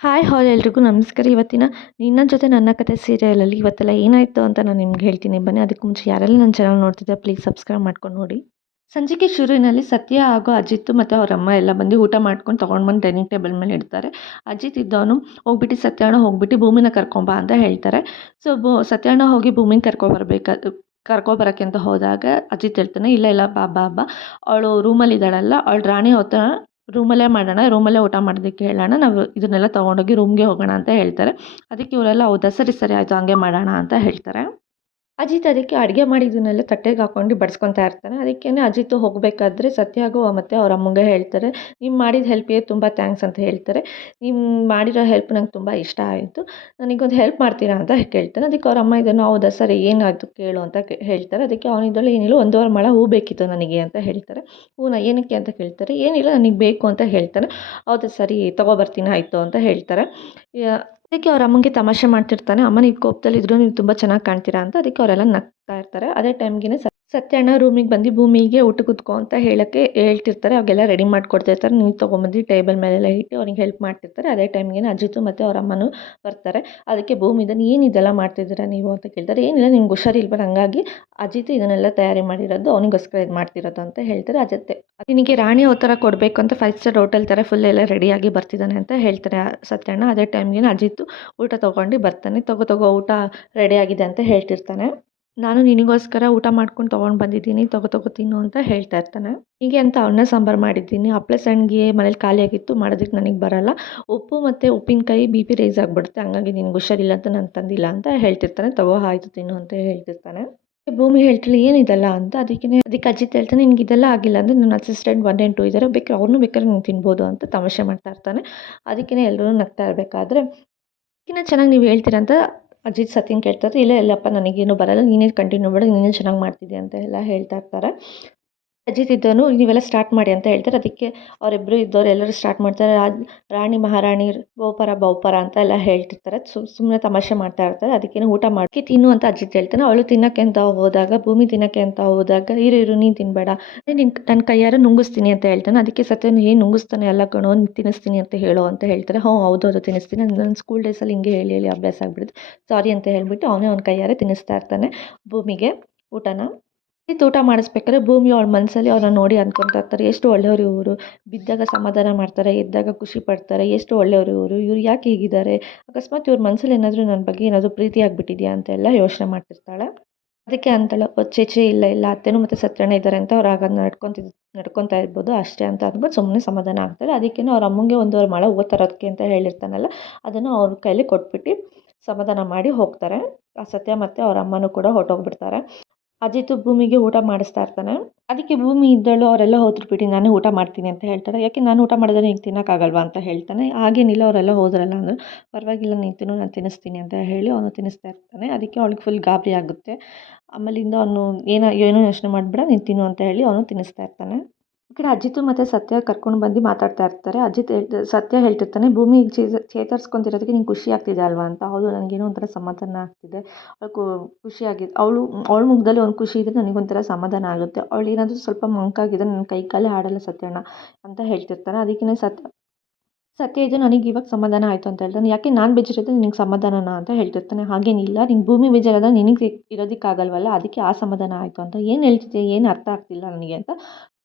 Hi ಹಾಲ್ ಎಲ್ರಿಗೂ ನಮಸ್ಕಾರ. ಇವತ್ತಿನ ನಿನ್ನ ಜೊತೆ ನನ್ನ ಕತೆ ಸೀರಿಯಲಲ್ಲಿ ಇವತ್ತೆಲ್ಲ ಏನಾಯಿತು ಅಂತ ನಾನು ನಿಮ್ಗೆ ಹೇಳ್ತೀನಿ. ಬನ್ನಿ ಅದಕ್ಕೂ ಮುಂಚೆ ಯಾರೆಲ್ಲ ನನ್ನ ಚಾನಲ್ ನೋಡ್ತಿದ್ದೆ ಪ್ಲೀಸ್ ಸಬ್ಸ್ಕ್ರೈಬ್ ಮಾಡ್ಕೊಂಡು ನೋಡಿ. ಸಂಜಿಕೆ ಶುರುವಿನಲ್ಲಿ ಸತ್ಯ ಹಾಗೂ ಅಜಿತ್ ಮತ್ತು ಅವ್ರ ಅಮ್ಮ ಎಲ್ಲ ಬಂದು ಊಟ ಮಾಡ್ಕೊಂಡು ತೊಗೊಂಡು ಬಂದು ಡೈನಿಂಗ್ ಟೇಬಲ್ ಮೇಲೆ ಇಡ್ತಾರೆ. ಅಜಿತ್ ಇದ್ದವನು ಹೋಗ್ಬಿಟ್ಟು ಸತ್ಯಣ್ಣ ಹೋಗ್ಬಿಟ್ಟು ಭೂಮಿನ ಕರ್ಕೊಂಬ ಅಂತ ಹೇಳ್ತಾರೆ. ಸೊ ಸತ್ಯಣ್ಣ ಹೋಗಿ ಭೂಮಿನ ಕರ್ಕೊಬರೋಕ್ಕೆ ಅಂತ ಹೋದಾಗ ಅಜಿತ್ ಹೇಳ್ತಾನೆ, ಇಲ್ಲ ಇಲ್ಲ ಬಾ ಬಾ ಬಾ, ಅವಳು ರೂಮಲ್ಲಿ ಇದ್ದಾಳಲ್ಲ, ಅವಳು ರಾಣಿ ಹೊತ್ತ ರೂಮಲ್ಲೇ ಮಾಡೋಣ, ರೂಮಲ್ಲೇ ಊಟ ಮಾಡೋದಕ್ಕೆ ಹೇಳೋಣ, ನಾವು ಇದನ್ನೆಲ್ಲ ತೊಗೊಂಡೋಗಿ ರೂಮ್ಗೆ ಹೋಗೋಣ ಅಂತ ಹೇಳ್ತಾರೆ. ಅದಕ್ಕೆ ಇವರೆಲ್ಲ ಹೌದಾ ಸರಿ ಸರಿ ಆಯಿತು ಹಂಗೆ ಮಾಡೋಣ ಅಂತ ಹೇಳ್ತಾರೆ. ಅಜಿತ್ ಅದಕ್ಕೆ ಅಡುಗೆ ಮಾಡಿದ್ದನ್ನೆಲ್ಲ ತಟ್ಟೆಗೆ ಹಾಕ್ಕೊಂಡು ಬಡಿಸ್ಕೊತಾ ಇರ್ತಾನೆ. ಅದಕ್ಕೇನೆ ಅಜಿತ್ ಹೋಗಬೇಕಾದ್ರೆ ಸತ್ಯಾಗೂ ಮತ್ತು ಅವ್ರ ಅಮ್ಮಂಗೆ ಹೇಳ್ತಾರೆ, ನೀವು ಮಾಡಿದ ಹೆಲ್ಪಿಗೆ ತುಂಬ ಥ್ಯಾಂಕ್ಸ್ ಅಂತ ಹೇಳ್ತಾರೆ. ನೀವು ಮಾಡಿರೋ ಹೆಲ್ಪ್ ನಂಗೆ ತುಂಬ ಇಷ್ಟ ಆಯಿತು, ನನಗೊಂದು ಹೆಲ್ಪ್ ಮಾಡ್ತೀರಾ ಅಂತ ಕೇಳ್ತಾನೆ. ಅದಕ್ಕೆ ಅವ್ರ ಅಮ್ಮ ಇದನ್ನು ಹೌದಾ ಸರಿ ಏನಾಯಿತು ಕೇಳು ಅಂತ ಹೇಳ್ತಾರೆ. ಅದಕ್ಕೆ ಅವನಿದ್ದಳು ಏನಿಲ್ಲ 1.5 ಮೊಳ ಹೂ ಬೇಕಿತ್ತು ನನಗೆ ಅಂತ ಹೇಳ್ತಾರೆ. ಹೂನಾ ಏನಕ್ಕೆ ಅಂತ ಕೇಳ್ತಾರೆ. ಏನಿಲ್ಲ ನನಗೆ ಬೇಕು ಅಂತ ಹೇಳ್ತಾನೆ. ಹೌದಾ ಸರಿ ತೊಗೊಬರ್ತೀನಿ ಆಯಿತು ಅಂತ ಹೇಳ್ತಾರೆ. ಅದಕ್ಕೆ ಅವ್ರ ಅಮ್ಮಂಗೆ ತಮಾಷೆ ಮಾಡ್ತಿರ್ತಾನೆ, ಅಮ್ಮ ನೀವು ಕೋಪದಲ್ಲಿದ್ದರೂ ನೀವು ತುಂಬ ಚೆನ್ನಾಗಿ ಕಾಣ್ತೀರಾ ಅಂತ. ಅದಕ್ಕೆ ಅವರೆಲ್ಲ ನಗ್ತಾ ಇರ್ತಾರೆ. ಅದೇ ಟೈಮ್ಗೆ ಸತ್ಯಣ್ಣ ರೂಮಿಗೆ ಬಂದು ಭೂಮಿಗೆ ಊಟ ಕೂತ್ಕೊ ಅಂತ ಹೇಳ್ತಿರ್ತಾರೆ. ಅವಾಗೆಲ್ಲ ರೆಡಿ ಮಾಡ್ಕೊಡ್ತಿರ್ತಾರೆ. ನೀರು ತೊಗೊಂಬಂದು ಟೇಬಲ್ ಮೇಲೆಲ್ಲ ಇಟ್ಟು ಅವ್ನಿಗೆ ಹೆಲ್ಪ್ ಮಾಡ್ತಿರ್ತಾರೆ. ಅದೇ ಟೈಮ್ಗೆ ಅಜಿತು ಮತ್ತು ಅವ್ರ ಅಮ್ಮನೂ ಬರ್ತಾರೆ. ಅದಕ್ಕೆ ಭೂಮಿ ಏನು ಇದೆಲ್ಲ ಮಾಡ್ತಿದ್ದೀರಾ ನೀವು ಅಂತ ಕೇಳ್ತಾರೆ. ಏನಿಲ್ಲ ನಿಮ್ಗೆ ಹುಷಾರಿಲ್ವ, ಹಂಗಾಗಿ ಅಜಿತ್ ಇದನ್ನೆಲ್ಲ ತಯಾರಿ ಮಾಡಿರೋದು, ಅವನಿಗೋಸ್ಕರ ಇದು ಮಾಡ್ತಿರೋದು ಅಂತ ಹೇಳ್ತಾರೆ. ಅಜತ್ತೆ ನಿನಗೆ ರಾಣಿ ಅವತಾರ ಕೊಡಬೇಕು ಅಂತ 5 ಸ್ಟಾರ್ ಹೋಟೆಲ್ ಥರ ಫುಲ್ ಎಲ್ಲ ರೆಡಿಯಾಗಿ ಬರ್ತಿದ್ದಾನೆ ಅಂತ ಹೇಳ್ತಾರೆ ಸತ್ಯಣ್ಣ. ಅದೇ ಟೈಮ್ಗೆ ಅಜಿತ್ ಊಟ ತೊಗೊಂಡು ಬರ್ತಾನೆ. ತಗೋ ಊಟ ರೆಡಿಯಾಗಿದೆ ಅಂತ ಹೇಳ್ತಿರ್ತಾನೆ. ನಾನು ನಿನಗೋಸ್ಕರ ಊಟ ಮಾಡ್ಕೊಂಡು ತೊಗೊಂಡು ಬಂದಿದ್ದೀನಿ, ತಗೋ ತಿನ್ನು ಅಂತ ಹೇಳ್ತಾ ಇರ್ತಾನೆ. ಹೀಗೆ ಅಂತ ಅನ್ನ ಸಾಂಬಾರು ಮಾಡಿದ್ದೀನಿ, ಹಪ್ಪಳ ಸಂಡಿಗೆ ಮನೇಲಿ ಖಾಲಿಯಾಗಿತ್ತು, ಮಾಡೋದಕ್ಕೆ ನನಗೆ ಬರೋಲ್ಲ, ಉಪ್ಪು ಮತ್ತು ಉಪ್ಪಿನಕಾಯಿ BP ರೈಸ್ ಆಗಿಬಿಡುತ್ತೆ, ಹಂಗಾಗಿ ನಿನ್ಗೆ ಹುಷಾರಿಲ್ಲ ಅಂತ ನಾನು ತಂದಿಲ್ಲ ಅಂತ ಹೇಳ್ತಿರ್ತಾನೆ. ತಗೋ ಆಯಿತು ತಿನ್ನು ಅಂತ ಹೇಳ್ತಿರ್ತಾನೆ. ಭೂಮಿ ಹೇಳ್ತಾಳೆ ಏನಿದೆಲ್ಲ ಅಂತ. ಅದಕ್ಕೆ ಅಜಿತ್ ಹೇಳ್ತಾನೆ, ನಿನ್ಗೆ ಇದೆಲ್ಲ ಆಗಿಲ್ಲ ಅಂದರೆ ನನ್ನ ಅಸಿಸ್ಟೆಂಟ್ 1 and 2 ಇದ್ದಾರೆ, ಬೇಕಾದ್ರೆ ನೀನು ತಿನ್ಬೋದು ಅಂತ ತಮಾಷೆ ಮಾಡ್ತಾ ಇರ್ತಾನೆ. ಅದಕ್ಕೇ ಎಲ್ಲರೂ ನಗ್ತಾ ಇರಬೇಕಾದ್ರೆ ಇದಕ್ಕಿಂತ ಚೆನ್ನಾಗಿ ನೀವು ಹೇಳ್ತೀರಾ ಅಂತ ಅಜಿತ್ ಸತ್ಯನ್ ಕೇಳ್ತಾರೆ. ಇಲ್ಲ ಇಲ್ಲಪ್ಪ ನನಗೇನು ಬರಲ್ಲ, ನೀನೇ ಕಂಟಿನ್ಯೂ ಮಾಡು, ನೀನೇ ಚೆನ್ನಾಗಿ ಮಾಡ್ತಿದ್ದೆ ಅಂತ ಎಲ್ಲ ಹೇಳ್ತಾ ಇರ್ತಾರೆ. ಅಜಿತ್ ಇದ್ದವನು ನೀವೆಲ್ಲ ಸ್ಟಾರ್ಟ್ ಮಾಡಿ ಅಂತ ಹೇಳ್ತಾರೆ. ಅದಕ್ಕೆ ಅವರಿಬ್ಬರು ಇದ್ದವ್ರು ಎಲ್ಲರೂ ಸ್ಟಾರ್ಟ್ ಮಾಡ್ತಾರೆ. ರಾಣಿ ಮಹಾರಾಣಿ ಬಹುಪರ ಅಂತ ಎಲ್ಲ ಹೇಳ್ತಿರ್ತಾರೆ. ಸುಮ್ಮನೆ ತಮಾಷೆ ಮಾಡ್ತಾ ಇರ್ತಾರೆ. ಅದಕ್ಕೇನು ಊಟ ಮಾಡಿ ತಿನ್ನು ಅಂತ ಅಜಿತ್ ಹೇಳ್ತಾನೆ. ಅವಳು ತಿನ್ನೋಕ್ಕೆ ಅಂತ ಹೋದಾಗ, ಭೂಮಿ ತಿನ್ನೋಕ್ಕೆ ಅಂತ ಹೋದಾಗ, ಇರು ನೀನು ತಿನ್ನಬೇಡ, ನನ್ನ ಕೈಯಾರ ನುಂಗಿಸ್ತೀನಿ ಅಂತ ಹೇಳ್ತಾನೆ. ಅದಕ್ಕೆ ಸತ್ಯನು ಏನು ನುಂಗಿಸ್ತಾನೆ ಎಲ್ಲ ಕಣೋ, ತಿನ್ನಿಸ್ತೀನಿ ಅಂತ ಹೇಳೋ ಅಂತ ಹೇಳ್ತಾರೆ. ಹೌದು ತಿನ್ನಿಸ್ತೀನಿ, ನನ್ನ ಸ್ಕೂಲ್ ಡೇಸಲ್ಲಿ ಹಿಂಗೆ ಹೇಳಿ ಅಭ್ಯಾಸ ಆಗಿಬಿಡುತ್ತೆ, ಸಾರಿ ಅಂತ ಹೇಳ್ಬಿಟ್ಟು ಅವನೇ ಅವ್ನ ಕೈಯಾರೆ ತಿನ್ನಿಸ್ತಾ ಇರ್ತಾನೆ ಭೂಮಿಗೆ ಊಟನ. ಊಟ ಮಾಡಿಸ್ಬೇಕಾದ್ರೆ ಭೂಮಿ ಅವಳ ಮನಸ್ಸಲ್ಲಿ ಅವ್ರನ್ನ ನೋಡಿ ಅಂದ್ಕೊತಾ ಇರ್ತಾರೆ, ಎಷ್ಟು ಒಳ್ಳೆಯವರು ಇವರು, ಬಿದ್ದಾಗ ಸಮಾಧಾನ ಮಾಡ್ತಾರೆ, ಎದ್ದಾಗ ಖುಷಿ ಪಡ್ತಾರೆ, ಎಷ್ಟು ಒಳ್ಳೆಯವರು ಇವರು ಯಾಕೆ ಹೀಗಿದ್ದಾರೆ, ಅಕಸ್ಮಾತ್ ಇವ್ರ ಮನಸ್ಸಲ್ಲಿ ಏನಾದರೂ ನನ್ನ ಬಗ್ಗೆ ಏನಾದರೂ ಪ್ರೀತಿ ಆಗಿಬಿಟ್ಟಿದೆಯಾ ಅಂತೆಲ್ಲ ಯೋಚನೆ ಮಾಡ್ತಿರ್ತಾಳೆ. ಅದಕ್ಕೆ ಅಂತಾಳೆ, ಚೇಚೆ ಇಲ್ಲ ಅತ್ತೆನೂ ಮತ್ತು ಸತ್ಯಣ್ಣ ಇದ್ದಾರೆ ಅಂತ ಅವ್ರು ಆಗ ನಡ್ಕೊತಾ ಇರ್ಬೋದು ಅಷ್ಟೇ ಅಂತ ಅಂದ್ಬಿಟ್ಟು ಸುಮ್ಮನೆ ಸಮಾಧಾನ ಆಗ್ತಾಳೆ. ಅದಕ್ಕೇ ಅವ್ರ ಅಮ್ಮಂಗೆ 1.5 ಮೊಳ ಹೂವು ತರೋದಕ್ಕೆ ಅಂತ ಹೇಳಿರ್ತಾನಲ್ಲ, ಅದನ್ನು ಅವ್ರ ಕೈಲಿ ಕೊಟ್ಬಿಟ್ಟು ಸಮಾಧಾನ ಮಾಡಿ ಹೋಗ್ತಾರೆ. ಆ ಸತ್ಯ ಮತ್ತು ಅವ್ರ ಅಮ್ಮನೂ ಕೂಡ ಹೊರಟೋಗ್ಬಿಡ್ತಾರೆ. ಅಜಿತ್ ಭೂಮಿಗೆ ಊಟ ಮಾಡಿಸ್ತಾ ಇರ್ತಾನೆ. ಅದಕ್ಕೆ ಭೂಮಿ ಇದ್ದಳು ಅವರೆಲ್ಲ ಹೋದ್ರು ಬಿಡಿ, ನಾನೇ ಊಟ ಮಾಡ್ತೀನಿ ಅಂತ ಹೇಳ್ತಾರೆ. ಯಾಕೆ ನಾನು ಊಟ ಮಾಡಿದ್ರೆ ನಿಂಗೆ ತಿನ್ನೋಕ್ಕಾಗಲ್ವಾ ಅಂತ ಹೇಳ್ತಾನೆ. ಹಾಗೇನಿಲ್ಲ ಅವರೆಲ್ಲ ಹೋದ್ರಲ್ಲ ಅಂದ್ರೆ ಪರವಾಗಿಲ್ಲ ನೀನು ತಿನ್ನು, ನಾನು ತಿನ್ನಿಸ್ತೀನಿ ಅಂತ ಹೇಳಿ ಅವನು ತಿನ್ನಿಸ್ತಾ ಇರ್ತಾನೆ. ಅದಕ್ಕೆ ಅವಳಿಗೆ ಫುಲ್ ಗಾಬರಿ ಆಗುತ್ತೆ. ಆಮೇಲಿಂದ ಅವನು ಏನೂ ಯೋಚನೆ ಮಾಡಬೇಡ, ನೀನು ತಿನ್ನು ಅಂತ ಹೇಳಿ ಅವನು ತಿನ್ನಿಸ್ತಾ ಇರ್ತಾನೆ. ಈ ಕಡೆ ಅಜಿತ್ ಮತ್ತು ಸತ್ಯ ಕರ್ಕೊಂಡು ಬಂದು ಮಾತಾಡ್ತಾ ಇರ್ತಾರೆ. ಸತ್ಯ ಹೇಳ್ತಿರ್ತಾನೆ, ಭೂಮಿ ಚೇತರಿಸ್ಕೊತಿರೋದಕ್ಕೆ ನಿಂಗೆ ಖುಷಿ ಆಗ್ತಿದೆ ಅಲ್ವಾ ಅಂತ. ಹೌದು, ನನಗೇನೋ ಒಂಥರ ಸಮಾಧಾನ ಆಗ್ತಿದೆ, ಖುಷಿಯಾಗಿದೆ, ಅವಳ ಮುಖದಲ್ಲಿ ಒಂದು ಖುಷಿ ಇದೆ, ನನಗೊಂಥರ ಸಮಾಧಾನ ಆಗುತ್ತೆ. ಅವಳು ಏನಾದರೂ ಸ್ವಲ್ಪ ಮಂಕಾಗಿದ್ದರೆ ನನ್ನ ಕೈ ಕಾಲೇ ಆಡಲ್ಲ ಸತ್ಯಣ್ಣ ಅಂತ ಹೇಳ್ತಿರ್ತಾನೆ. ಅದಕ್ಕೇ ಸತ್ಯ ಇದು ನನಗೆ ಇವಾಗ ಸಮಾಧಾನ ಆಯಿತು ಅಂತ ಹೇಳ್ತಾನೆ. ಯಾಕೆ ನಾನು ಬೇಜಾರಿದ್ದರೆ ನಿನಗೆ ಸಮಾಧಾನನಾ ಅಂತ ಹೇಳ್ತಿರ್ತಾನೆ. ಹಾಗೇನಿಲ್ಲ, ನಿಂಗೆ ಭೂಮಿ ಬೇಜಾರಾದರೆ ನಿನಗೆ ಇರೋದಕ್ಕಾಗಲ್ವಲ್ಲ, ಅದಕ್ಕೆ ಆ ಸಮಾಧಾನ ಆಯಿತು ಅಂತ. ಏನು ಹೇಳ್ತಿದ್ದೆ, ಏನು ಅರ್ಥ ಆಗ್ತಿಲ್ಲ ನನಗೆ ಅಂತ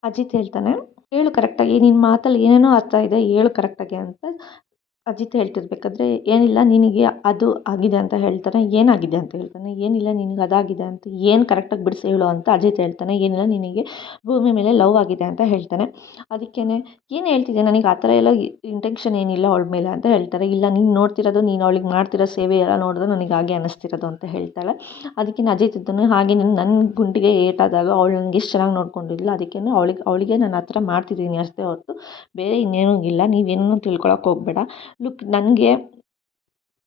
ಅಜಿತ್ ಹೇಳ್ತಾನೆ. ಹೇಳು ಕರೆಕ್ಟಾಗಿ, ನಿನ್ನ ಮಾತಲ್ಲಿ ಏನೇನೋ ಅರ್ಥ ಇದೆ, ಹೇಳು ಕರೆಕ್ಟಾಗಿ ಅಂತ ಅಜಿತ್ ಹೇಳ್ತಿರ್ಬೇಕಾದ್ರೆ, ಏನಿಲ್ಲ ನಿನಗೆ ಅದು ಆಗಿದೆ ಅಂತ ಹೇಳ್ತಾನೆ. ಏನಾಗಿದೆ ಅಂತ ಹೇಳ್ತಾನೆ. ಏನಿಲ್ಲ ನಿನಗೆ ಅದಾಗಿದೆ ಅಂತ. ಏನು ಕರೆಕ್ಟಾಗಿ ಬಿಡಿಸಿ ಹೇಳು ಅಂತ ಅಜಿತ್ ಹೇಳ್ತಾನೆ. ಏನಿಲ್ಲ ನಿನಗೆ ಭೂಮಿ ಮೇಲೆ ಲವ್ ಆಗಿದೆ ಅಂತ ಹೇಳ್ತಾನೆ. ಅದಕ್ಕೇ ಏನು ಹೇಳ್ತಿದ್ದೆ, ನನಗೆ ಆ ಥರ ಎಲ್ಲ ಇಂಟೆನ್ಷನ್ ಏನಿಲ್ಲ ಅವಳ ಮೇಲೆ ಅಂತ ಹೇಳ್ತಾರೆ. ಇಲ್ಲ ನೀನು ನೋಡ್ತಿರೋದು, ನೀನು ಅವಳಿಗೆ ಮಾಡ್ತಿರೋ ಸೇವೆ ಎಲ್ಲ ನೋಡಿದ್ರೆ ನನಗೆ ಹಾಗೆ ಅನ್ನಿಸ್ತಿರೋದು ಅಂತ ಹೇಳ್ತಾಳೆ. ಅದಕ್ಕೆ ಅಜಿತ್ ಇದ್ದನು, ಹಾಗೆ ನನ್ನ ಗುಂಡಿಗೆ ಏಟಾದಾಗ ಅವಳು ನನಗೆ ಎಷ್ಟು ಚೆನ್ನಾಗಿ ನೋಡ್ಕೊಂಡಿಲ್ಲ, ಅದಕ್ಕೆ ಅವಳಿಗೆ ನಾನು ಆ ಥರ ಮಾಡ್ತಿದ್ದೀನಿ ಅಷ್ಟೇ ಹೊರತು ಬೇರೆ ಇನ್ನೇನೂ ಇಲ್ಲ, ನೀವೇನೂ ತಿಳ್ಕೊಳಕ್ಕೆ ಹೋಗಬೇಡ. ಲುಕ್, ನನಗೆ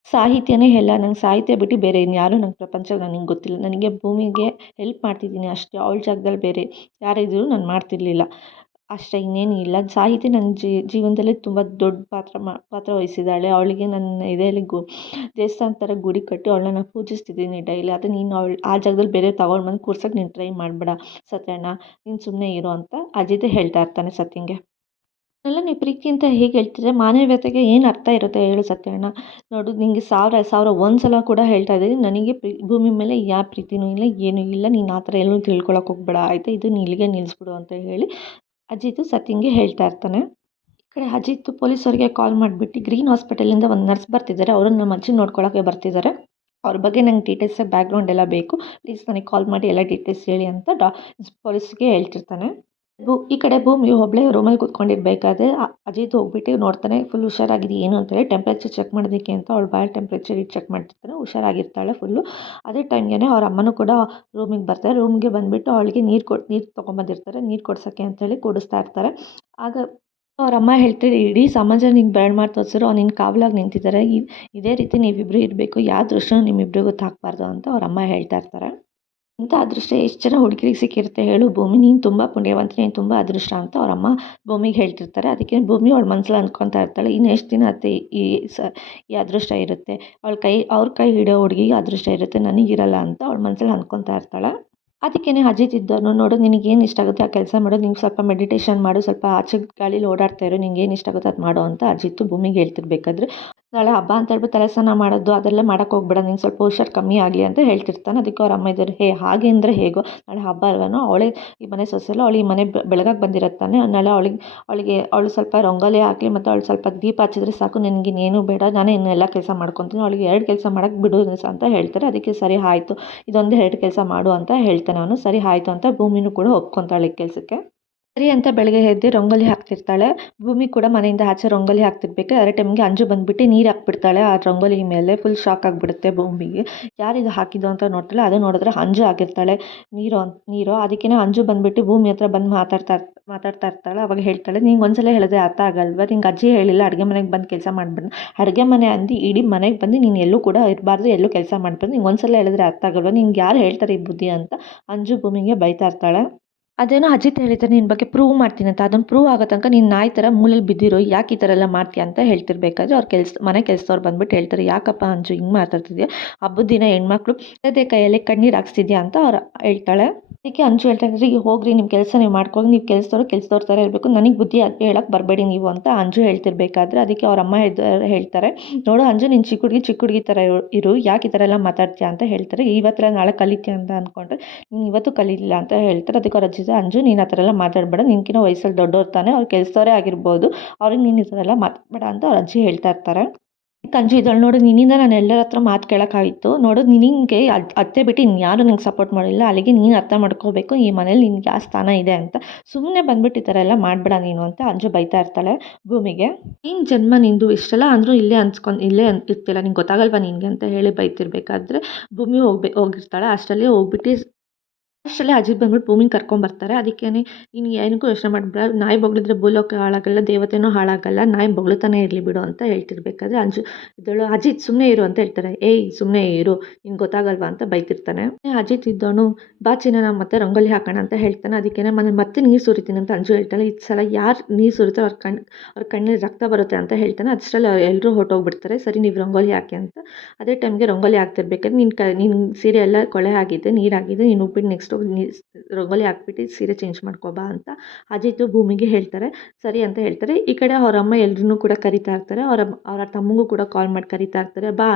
ಸಾಹಿತ್ಯನೇ ಎಲ್ಲ, ನಂಗೆ ಸಾಹಿತ್ಯ ಬಿಟ್ಟು ಬೇರೆ ಇನ್ಯಾರೂ ನನ್ನ ಪ್ರಪಂಚದಲ್ಲಿ ನನಗೆ ಗೊತ್ತಿಲ್ಲ. ನನಗೆ ಭೂಮಿಗೆ ಹೆಲ್ಪ್ ಮಾಡ್ತಿದ್ದೀನಿ ಅಷ್ಟೇ, ಅವಳ ಜಾಗದಲ್ಲಿ ಬೇರೆ ಯಾರಿದ್ದರೂ ನಾನು ಮಾಡ್ತಿರಲಿಲ್ಲ ಅಷ್ಟೇ, ಇನ್ನೇನು ಇಲ್ಲ. ಸಾಹಿತ್ಯ ನನ್ನ ಜೀವನದಲ್ಲಿ ತುಂಬ ದೊಡ್ಡ ಪಾತ್ರ ವಹಿಸಿದ್ದಾಳೆ. ಅವಳಿಗೆ ನನ್ನ ಎದೆಯಲ್ಲಿ ದೇವಸ್ಥಾನ ಥರ ಗುಡಿ ಕಟ್ಟಿ ಅವಳನ್ನ ನಾನು ಪೂಜಿಸ್ತಿದ್ದೀನಿ ಡೈಲಿ. ಅದು ನೀನು ಆ ಜಾಗದಲ್ಲಿ ಬೇರೆ ತಗೊಂಡು ಬಂದು ಕೂರ್ಸೋಕ್ಕೆ ನೀನು ಟ್ರೈ ಮಾಡಬೇಡ ಸತ್ಯಣ್ಣ, ನೀನು ಸುಮ್ಮನೆ ಇರು ಅಂತ ಅಜಿತೇ ಹೇಳ್ತಾ ಇರ್ತಾನೆ ಸತ್ಯಂಗೆ. ಎಲ್ಲ ನೀವು ಪ್ರೀತಿ ಅಂತ ಹೇಗೆ ಹೇಳ್ತಿದ್ರೆ ಮಾನವೀಯತೆಗೆ ಏನು ಅರ್ಥ ಇರುತ್ತೆ ಹೇಳು ಸತ್ಯಣ್ಣ. ನೋಡು ನಿಂಗೆ ಸಾವಿರ ಒಂದು ಸಲ ಕೂಡ ಹೇಳ್ತಾ ಇದ್ದೀನಿ ನನಗೆ ಭೂಮಿ ಮೇಲೆ ಯಾವ ಪ್ರೀತಿನೂ ಇಲ್ಲ, ಏನೂ ಇಲ್ಲ. ನೀನು ಆ ಥರ ಎಲ್ಲೂ ತಿಳ್ಕೊಳಕ್ಕೆ ಹೋಗ್ಬೇಡ ಆಯಿತಾ? ಇದು ಇಲ್ಲಿಗೆ ನಿಲ್ಲಿಸ್ಬಿಡು ಅಂತ ಹೇಳಿ ಅಜಿತ್ ಸತ್ಯಂಗೆ ಹೇಳ್ತಾ ಇರ್ತಾನೆ. ಈ ಕಡೆ ಅಜಿತ್ ಪೊಲೀಸರಿಗೆ ಕಾಲ್ ಮಾಡಿಬಿಟ್ಟು ಗ್ರೀನ್ ಹಾಸ್ಪಿಟಲಿಂದ ಒಂದು ನರ್ಸ್ ಬರ್ತಿದ್ದಾರೆ. ಅವ್ರನ್ನ ನಮ್ಮ ಅಜ್ಜಿ ನೋಡ್ಕೊಳಕ್ಕೆ ಬರ್ತಿದ್ದಾರೆ. ಅವ್ರ ಬಗ್ಗೆ ನಂಗೆ ಡೀಟೇಲ್ಸ್ ಬ್ಯಾಕ್‌ಗ್ರೌಂಡ್ ಎಲ್ಲ ಬೇಕು. ಪ್ಲೀಸ್ ನನಗೆ ಕಾಲ್ ಮಾಡಿ ಎಲ್ಲ ಡೀಟೇಲ್ಸ್ ಹೇಳಿ ಅಂತ ಪೊಲೀಸ್‌ಗೆ ಹೇಳ್ತಿರ್ತಾನೆ. ಈ ಕಡೆ ಭೂಮಿ ಒಬ್ಬಳೇ ರೂಮಲ್ಲಿ ಕೂತ್ಕೊಂಡಿರ್ಬೇಕಾದ್ರೆ ಅಜಿತ್ ಹೋಗ್ಬಿಟ್ಟು ನೋಡ್ತಾನೆ ಫುಲ್ ಹುಷಾರಾಗಿದೆ ಏನು ಅಂತೇಳಿ ಟೆಂಪ್ರೇಚರ್ ಚೆಕ್ ಮಾಡೋದಕ್ಕೆ ಅಂತ ಅವಳು ಬಾಯ್ ಟೆಂಪ್ರೇಚರ್ ಚೆಕ್ ಮಾಡ್ತಿರ್ತಾನೆ. ಹುಷಾರಾಗಿರ್ತಾಳೆ ಫುಲ್ಲು. ಅದೇ ಟೈಮ್ಗೆ ಅವ್ರ ಅಮ್ಮನೂ ಕೂಡ ರೂಮಿಗೆ ಬರ್ತಾರೆ. ರೂಮ್ಗೆ ಬಂದುಬಿಟ್ಟು ಅವಳಿಗೆ ನೀರು ತೊಗೊಂಬಂದಿರ್ತಾರೆ. ನೀರು ಕೊಡ್ಸೋಕ್ಕೆ ಅಂತೇಳಿ ಕೂಡಿಸ್ತಾ ಇರ್ತಾರೆ. ಆಗ ಅವ್ರ ಅಮ್ಮ ಹೇಳ್ತಾರೆ, ಇಡೀ ಸಮಾಜ ನಿಂಗೆ ಬ್ಯಾಡ್ ಮಾಡಿ ತೋರಿಸಿದ್ರು ಅವ್ನು ನಿನ್ನ ಕಾವಲಾಗಿ ನಿಂತಿದ್ದಾರೆ. ಇದೇ ರೀತಿ ನೀವಿಬ್ಬರು ಇರಬೇಕು, ಯಾವ ದೃಶ್ಯನೂ ನಿಮ್ಮಿಬ್ಬರಿಗೂ ತಾಕಬಾರ್ದು ಅಂತ ಅವ್ರ ಅಮ್ಮ ಹೇಳ್ತಾ ಇರ್ತಾರೆ. ಇಂಥ ಅದೃಷ್ಟ ಎಷ್ಟು ಜನ ಹುಡುಗಿರಿಗೆ ಸಿಕ್ಕಿರುತ್ತೆ ಹೇಳು ಭೂಮಿ, ನೀನು ತುಂಬ ಪುಣ್ಯವಂತ, ನೀನು ತುಂಬ ಅದೃಷ್ಟ ಅಂತ ಅವ್ರಮ್ಮ ಭೂಮಿಗೆ ಹೇಳ್ತಿರ್ತಾರೆ. ಅದಕ್ಕೆ ಭೂಮಿ ಅವಳ ಮನಸ್ಸಲ್ಲಿ ಅಂದ್ಕೊತಾ ಇರ್ತಾಳೆ, ಇನ್ನು ಎಷ್ಟು ದಿನ ಅತ್ತೆ ಈ ಅದೃಷ್ಟ ಇರುತ್ತೆ, ಅವ್ರ ಕೈ ಹಿಡಿಯೋ ಹುಡುಗಿಗೆ ಅದೃಷ್ಟ ಇರುತ್ತೆ, ನನಗಿರಲ್ಲ ಅಂತ ಅವಳ ಮನಸ್ಸಲ್ಲಿ ಅಂದ್ಕೊತಾ ಇರ್ತಾಳೆ. ಅದಕ್ಕೇ ಅಜಿತ್ ಇದ್ದವನು, ನೋಡು ನಿನಗೇನು ಇಷ್ಟ ಆಗುತ್ತೆ ಆ ಕೆಲಸ ಮಾಡು, ನೀವು ಸ್ವಲ್ಪ ಮೆಡಿಟೇಷನ್ ಮಾಡು, ಸ್ವಲ್ಪ ಆಚೆ ಗಾಳೀಲಿ ಓಡಾಡ್ತಾ ಇರು, ನಿಂಗೇನು ಇಷ್ಟ ಆಗುತ್ತೆ ಅದು ಮಾಡು ಅಂತ ಅಜಿತ್ ಭೂಮಿಗೆ ಹೇಳ್ತಿರ್ಬೇಕಾದ್ರೆ, ನಾಳೆ ಹಬ್ಬ ಅಂತ ಹೇಳ್ಬಿಟ್ಟು ತಲೆ ಸ್ನಾನ ಮಾಡೋದು ಅದೆಲ್ಲ ಮಾಡೋಕ್ಕೆ ಹೋಗ್ಬೇಡ, ನೀನು ಸ್ವಲ್ಪ ಹುಷಾರು ಕಮ್ಮಿ ಆಗಲಿ ಅಂತ ಹೇಳ್ತಿರ್ತಾನೆ. ಅದಕ್ಕೆ ಅವ್ರ ಅಮ್ಮ ಇದ್ದಾರೆ, ಹಾಗೆ ಅಂದರೆ ಹೇಗೋ, ನಾಳೆ ಹಬ್ಬ ಅಲ್ವನೋ, ಅವಳೇ ಈ ಮನೆ ಸೊಸೆಲ್ಲ, ಅವಳು ಈ ಮನೆ ಬೆಳಗಾಗಿ ಬಂದಿರುತ್ತಾನೆ, ನಾಳೆ ಅವಳು ಸ್ವಲ್ಪ ರಂಗೋಲಿ ಹಾಕಲಿ ಮತ್ತು ಅವಳು ಸ್ವಲ್ಪ ದೀಪ ಹಚ್ಚಿದ್ರೆ ಸಾಕು, ನನಗಿನ್ನೇನು ಬೇಡ, ನಾನೇ ಇನ್ನೆಲ್ಲ ಕೆಲಸ ಮಾಡ್ಕೊತೀನಿ, ಅವಳಿಗೆ 2 ಕೆಲಸ ಮಾಡೋಕ್ಕೆ ಬಿಡು ಅಂತ ಹೇಳ್ತಾರೆ. ಅದಕ್ಕೆ ಸರಿ ಆಯಿತು, ಇದೊಂದು 2 ಕೆಲಸ ಮಾಡು ಅಂತ ಹೇಳ್ತಾನೆ ಅವನು. ಸರಿ ಆಯಿತು ಅಂತ ಭೂಮಿನೂ ಕೂಡ ಒಪ್ಕೊತಾಳೆ ಈ ಕೆಲಸಕ್ಕೆ. ಸರಿ ಅಂತ ಬೆಳಗ್ಗೆ ಎದ್ದು ರಂಗೋಲಿ ಹಾಕ್ತಿರ್ತಾಳೆ. ಭೂಮಿ ಕೂಡ ಮನೆಯಿಂದ ಆಚೆ ರಂಗೋಲಿ ಹಾಕ್ತಿರ್ಬೇಕು. ಅದೇ ಟೈಮ್ಗೆ ಅಂಜು ಬಂದುಬಿಟ್ಟು ನೀರು ಹಾಕ್ಬಿಡ್ತಾಳೆ ಆ ರಂಗೋಲಿ ಮೇಲೆ. ಫುಲ್ ಶಾಕ್ ಆಗಿಬಿಡುತ್ತೆ ಭೂಮಿಗೆ. ಯಾರಿದು ಹಾಕಿದ್ದು ಅಂತ ನೋಡ್ತಾಳೆ. ಅದು ನೋಡಿದ್ರೆ ಅಂಜು ಆಗಿರ್ತಾಳೆ. ನೀರು ಅದಕ್ಕೇ ಅಂಜು ಬಂದುಬಿಟ್ಟು ಭೂಮಿ ಹತ್ರ ಬಂದು ಮಾತಾಡ್ತಾ ಇರ್ತಾಳೆ. ಅವಾಗ ಹೇಳ್ತಾಳೆ, ನಿಂಗೆ ಒಂದ್ಸಲ ಹೇಳಿದ್ರೆ ಅರ್ಥ ಆಗಲ್ವಾ, ನಿಂಗೆ ಅಜ್ಜಿ ಹೇಳಿಲ್ಲ ಅಡುಗೆ ಮನೆಗೆ ಬಂದು ಕೆಲಸ ಮಾಡ್ಬೇಡ, ಅಡುಗೆ ಮನೆ ಅಂದು ಇಡೀ ಮನೆಗೆ ಬಂದು ನೀನು ಎಲ್ಲೂ ಕೂಡ ಇರಬಾರ್ದು, ಎಲ್ಲೂ ಕೆಲಸ ಮಾಡಬಾರ್ದು, ನಿಂಗೆ ಒಂದ್ಸಲ ಹೇಳಿದ್ರೆ ಅರ್ಥ ಆಗಲ್ವಾ, ನಿಂಗೆ ಯಾರು ಹೇಳ್ತಾರೆ ಈ ಬುದ್ಧಿ ಅಂತ ಅಂಜು ಭೂಮಿಗೆ ಬೈತಾ ಇರ್ತಾಳೆ. ಅದೇನೋ ಅಜಿತ್ ಹೇಳಿದ್ದಾನೆ ನಿನ್ನ ಬಗ್ಗೆ ಪ್ರೂವ್ ಮಾಡ್ತೀನಿ ಅಂತ, ಅದನ್ನು ಪ್ರೂವ್ ಆಗೋ ತನಕ ನೀನು ನಾಯಿ ಥರ ಮೂಲೆಯಲ್ಲಿ ಬಿದ್ದಿರೋ, ಯಾಕೆ ಈ ಥರ ಎಲ್ಲ ಮಾಡ್ತೀಯ ಅಂತ ಹೇಳ್ತಿರ್ಬೇಕಾದ್ರೆ ಅವ್ರ ಮನೆ ಕೆಲಸದವ್ರು ಬಂದುಬಿಟ್ಟು ಹೇಳ್ತಾರೆ, ಯಾಕಪ್ಪ ಅಂಜು ಹಿಂಗೆ ಮಾತಾಡ್ತಿದ್ಯಾ, ಹಬ್ಬದ ದಿನ ಹೆಣ್ಮಕ್ಳು ಅದೇ ಕೈಯಲ್ಲಿ ಕಣ್ಣೀರು ಹಾಕ್ಸ್ತಿದ್ಯಾ ಅಂತ ಅವ್ರು ಹೇಳ್ತಾಳೆ. ಅದಕ್ಕೆ ಅಂಜು ಹೇಳ್ತಾರೆ, ಹೋಗ್ರಿ ನಿಮ್ಮ ಕೆಲಸ ನೀವು ಮಾಡ್ಕೊಂಡು, ನೀವು ಕೆಲಸದವ್ರ ಥರ ಇರಬೇಕು, ನನಗೆ ಬುದ್ಧಿ ಹೇಳಕ್ಕೆ ಬರಬೇಡಿ ನೀವು ಅಂತ ಅಂಜು ಹೇಳ್ತಿರ್ಬೇಕಾದ್ರೆ ಅದಕ್ಕೆ ಅವ್ರ ಅಮ್ಮ ಹೇಳ್ತಾರೆ, ನೋಡು ಅಂಜು ನೀನು ಚಿಕ್ಕ ಹುಡುಗಿ ಥರ ಇರು, ಯಾಕೆ ಈ ಥರ ಎಲ್ಲ ಮಾತಾಡ್ತೀಯಾ ಅಂತ ಹೇಳ್ತಾರೆ. ಇವತ್ತರ ನಾಳೆ ಕಲಿತೀಯ ಅಂತ ಅಂದ್ಕೊಂಡ್ರೆ ನೀನು ಇವತ್ತು ಕಲೀಲಿಲ್ಲ ಅಂತ ಹೇಳ್ತಾರೆ. ಅದಕ್ಕೆ ಅವ್ರ ಅಜ್ಜಿ, ಅಂಜು ನೀನು ಆ ಥರ ಎಲ್ಲ ಮಾತಾಡಬೇಡ, ನಿನ್ಕಿನ್ನ ವಯಸ್ಸಲ್ಲಿ ದೊಡ್ಡವ್ರು ತಾನೆ, ಅವ್ರು ಕೆಲಸದವರೇ ಆಗಿರ್ಬೋದು, ಅವ್ರಿಗೆ ನೀನು ಈ ಥರ ಎಲ್ಲ ಮಾತಾಡಬೇಡ ಅಂತ ಅವ್ರ ಅಜ್ಜಿ ಹೇಳ್ತಾ ಇರ್ತಾರೆ. ಅಂಜು ಇದ್ದಾಳೆ, ನೋಡು ನಿನ್ನಿಂದ ನಾನು ಎಲ್ಲರ ಹತ್ರ ಮಾತು ಕೇಳೋಕ್ಕಾಗಿತ್ತು, ನೋಡು ನಿನಗೆ ಅತ್ತೆ ಬಿಟ್ಟು ಇನ್ಯಾರು ನಿಂಗೆ ಸಪೋರ್ಟ್ ಮಾಡಿಲ್ಲ, ಅಲ್ಲಿಗೆ ನೀನು ಅರ್ಥ ಮಾಡ್ಕೋಬೇಕು ಈ ಮನೇಲಿ ನಿನ್ಗೆ ಯಾವ ಸ್ಥಾನ ಇದೆ ಅಂತ, ಸುಮ್ಮನೆ ಬಂದ್ಬಿಟ್ಟು ಈ ಥರ ಎಲ್ಲ ಮಾಡಬೇಡ ನೀನು ಅಂತ ಅಂಜು ಬೈತಾ ಇರ್ತಾಳೆ ಭೂಮಿಗೆ. ಏನು ಜನ್ಮ ನಿಂದು, ಇಷ್ಟೆಲ್ಲ ಅಂದರೂ ಇಲ್ಲೇ ಇರ್ತಿಲ್ಲ, ನಿಂಗೆ ಗೊತ್ತಾಗಲ್ವಾ ನಿನಗೆ ಅಂತ ಹೇಳಿ ಬೈತಿರ್ಬೇಕಾದ್ರೆ ಭೂಮಿ ಹೋಗಿರ್ತಾಳೆ. ಅಷ್ಟರಲ್ಲೇ ಅಜಿತ್ ಬಂದ್ಬಿಟ್ಟು ಭೂಮಿನ ಕರ್ಕೊಂಬರ್ತಾರೆ. ಅದಕ್ಕೇನೆ ನೀನು ಏನಕ್ಕೂ ಯೋಚನೆ ಮಾಡಬೇಡ, ನಾಯಿ ಬೊಗಳಿದ್ರೆ ಭೂಲೋಕ ಹಾಳಾಗಲ್ಲ, ದೇವತೆನೂ ಹಾಳಾಗಲ್ಲ, ನಾಯಿ ಬೊಗಳ್ತಾನೆ ಇರಲಿ ಬಿಡು ಅಂತ ಹೇಳ್ತಿರ್ಬೇಕಾದ್ರೆ ಅಜಿತ್ ಸುಮ್ಮನೆ ಇರು ಅಂತ ಹೇಳ್ತಾರೆ. ಏಯ್ ಸುಮ್ಮನೆ ಇರು, ನಿಂಗೆ ಗೊತ್ತಾಗಲ್ವಾ ಅಂತ ಬೈತಿರ್ತಾನೆ. ಅಜಿತ್ ಇದ್ದವನು, ಬಾ ಚಿನ್ನ ನಾವು ಮತ್ತೆ ರಂಗೋಲಿ ಹಾಕೋಣ ಅಂತ ಹೇಳ್ತಾನೆ. ಅದಕ್ಕೇನೆ ಮತ್ತೆ ನೀರು ಸುರಿತೀನಿ ಅಂತ ಅಂಜು ಹೇಳ್ತಾಳೆ. ಈ ಸಲ ಯಾರು ನೀರು ಸುರಿತಾರೆ ಅವ್ರ ಕಣ್ಣಲ್ಲಿ ರಕ್ತ ಬರುತ್ತೆ ಅಂತ ಹೇಳ್ತಾನೆ. ಅಷ್ಟರಲ್ಲಿ ಎಲ್ಲರೂ ಹೊರಟೋಗ್ಬಿಡ್ತಾರೆ. ಸರಿ ನೀವು ರಂಗೋಲಿ ಹಾಕಿ ಅಂತ. ಅದೇ ಟೈಮ್ಗೆ ರಂಗೋಲಿ ಹಾಕ್ತಿರ್ಬೇಕಾದ್ರೆ ನಿನ್ನ ಸೀರೆ ಎಲ್ಲ ಕೊಳೆ ಆಗಿದೆ, ನೀರಾಗಿದೆ, ನೀನು ಉಪ್ಪಿಟ್ಟು ನೆಕ್ಸ್ಟ್ ರಂಗೋಲಿ ಹಾಕ್ಬಿಟ್ಟು ಸೀರೆ ಚೇಂಜ್ ಮಾಡ್ಕೊಬಾ ಅಂತ ಅಜಿತ್ ಭೂಮಿಗೆ ಹೇಳ್ತಾರೆ. ಸರಿ ಅಂತ ಹೇಳ್ತಾರೆ. ಈ ಕಡೆ ಅವ್ರ ಅಮ್ಮ ಎಲ್ರೂ ಕೂಡ ಕರಿತಾ ಇರ್ತಾರೆ. ಅವರ ತಮ್ಮಂಗೂ ಕೂಡ ಕಾಲ್ ಮಾಡಿ ಕರಿತಾ ಇರ್ತಾರೆ. ಬಾ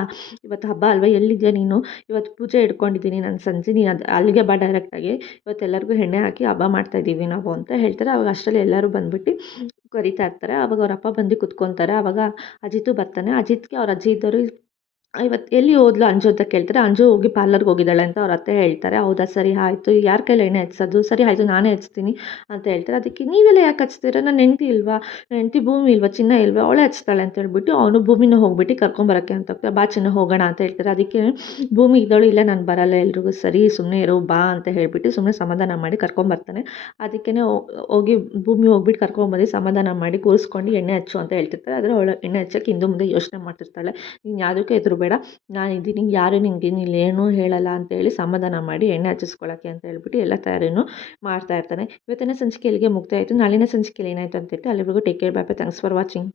ಇವತ್ತು ಹಬ್ಬ ಅಲ್ವಾ, ಎಲ್ಲಿದ್ಯಾ ನೀನು, ಇವತ್ತು ಪೂಜೆ ಇಟ್ಕೊಂಡಿದ್ದೀನಿ ನಾನು ಸಂಜೆ, ನೀನು ಅಲ್ಲಿಗೆ ಬಾ ಡೈರೆಕ್ಟಾಗಿ, ಇವತ್ತು ಎಲ್ಲರಿಗೂ ಎಣ್ಣೆ ಹಾಕಿ ಹಬ್ಬ ಮಾಡ್ತಾಯಿದ್ದೀವಿ ನಾವು ಅಂತ ಹೇಳ್ತಾರೆ. ಅವಾಗ ಅಷ್ಟರಲ್ಲಿ ಎಲ್ಲರೂ ಬಂದುಬಿಟ್ಟು ಕರಿತಾ ಇರ್ತಾರೆ. ಅವಾಗ ಅವ್ರ ಅಪ್ಪ ಬಂದು ಕುತ್ಕೊತಾರೆ. ಅವಾಗ ಅಜಿತು ಬರ್ತಾನೆ. ಅಜಿತ್ಗೆ ಅವ್ರ ಅಜ್ಜಿ ಇದ್ದವರು, ಇವತ್ತು ಎಲ್ಲಿ ಹೋದ್ಲು ಅಂಜು ಅಂತ ಕೇಳ್ತಾರೆ. ಅಂಜು ಹೋಗಿ ಪಾರ್ಲರ್ಗೆ ಹೋಗಿದ್ದಾಳೆ ಅಂತ ಅವ್ರ ಅತ್ತೆ ಹೇಳ್ತಾರೆ. ಹೌದಾ, ಸರಿ ಆಯಿತು, ಯಾರ ಕೈಲಿ ಎಣ್ಣೆ ಹಚ್ಚೋದು, ಸರಿ ಆಯಿತು ನಾನೇ ಹಚ್ತೀನಿ ಅಂತ ಹೇಳ್ತಾರೆ. ಅದಕ್ಕೆ ನೀವೆಲ್ಲ ಯಾಕೆ ಹಚ್ತೀರ, ನನ್ನ ಹೆಂಡ್ತಿ ಇಲ್ವಾ, ನನ್ನ ಹೆಂಡ್ತಿ ಭೂಮಿ ಇಲ್ವಾ, ಚಿನ್ನ ಇಲ್ವಾ, ಅವಳೇ ಹಚ್ತಾಳೆ ಅಂತ ಹೇಳ್ಬಿಟ್ಟು ಅವನು ಭೂಮಿನ ಹೋಗ್ಬಿಟ್ಟು ಕರ್ಕೊಂಬರೋಕ್ಕೆ ಅಂತ ಹೋಗ್ತಾರೆ. ಬಾ ಚಿನ್ನ ಹೋಗೋಣ ಅಂತ ಹೇಳ್ತಾರೆ. ಅದಕ್ಕೆ ಭೂಮಿ ಇದ್ದವಳು, ಇಲ್ಲ ನಾನು ಬರಲ್ಲ, ಎಲ್ರಿಗೂ ಸರಿ ಸುಮ್ಮನೆ ಇರೋ ಬಾ ಅಂತ ಹೇಳ್ಬಿಟ್ಟು ಸುಮ್ಮನೆ ಸಮಾಧಾನ ಮಾಡಿ ಕರ್ಕೊಂಬರ್ತಾನೆ. ಅದಕ್ಕೇ ಹೋಗಿ ಭೂಮಿ ಹೋಗ್ಬಿಟ್ಟು ಕರ್ಕೊಂಬಂದು ಸಮಾಧಾನ ಮಾಡಿ ಕೂರಿಸ್ಕೊಂಡು ಎಣ್ಣೆ ಹಚ್ಚು ಅಂತ ಹೇಳ್ತಿರ್ತಾರೆ. ಆದರೆ ಅವಳು ಎಣ್ಣೆ ಹಚ್ಚೋಕ್ಕೆ ಹಿಂದೆ ಮುಂದೆ ಯೋಚನೆ ಮಾಡ್ತಿರ್ತಾಳೆ. ನೀನು ಯಾವುದಕ್ಕೂ ಎದುರು ಬೇಡ, ನಾನಿದ್ದೀನಿ, ಯಾರು ನಿನಗೆ ಏನೂ ಹೇಳಲ್ಲ ಅಂತೇಳಿ ಸಮಾಧಾನ ಮಾಡಿ ಎಣ್ಣೆ ಹಚ್ಚಿಸ್ಕೊಳ್ಳೋಕ್ಕೆ ಅಂತ ಹೇಳ್ಬಿಟ್ಟು ಎಲ್ಲ ತಯಾರಿನೂ ಮಾಡ್ತಾ ಇರ್ತಾನೆ. ಇವತ್ತಿನ ಸಂಚಿಕೆ ಇಲ್ಲಿಗೆ ಮುಕ್ತಾಯ ಆಯಿತು. ನಾಳಿನ ಸಂಚಿಕೆಯಲ್ಲಿ ಏನಾಯಿತು ಅಂತ ಹೇಳ್ತೀನಿ. ಅಲ್ಲಿವರೆಗೂ take care, bye bye, thanks for watching.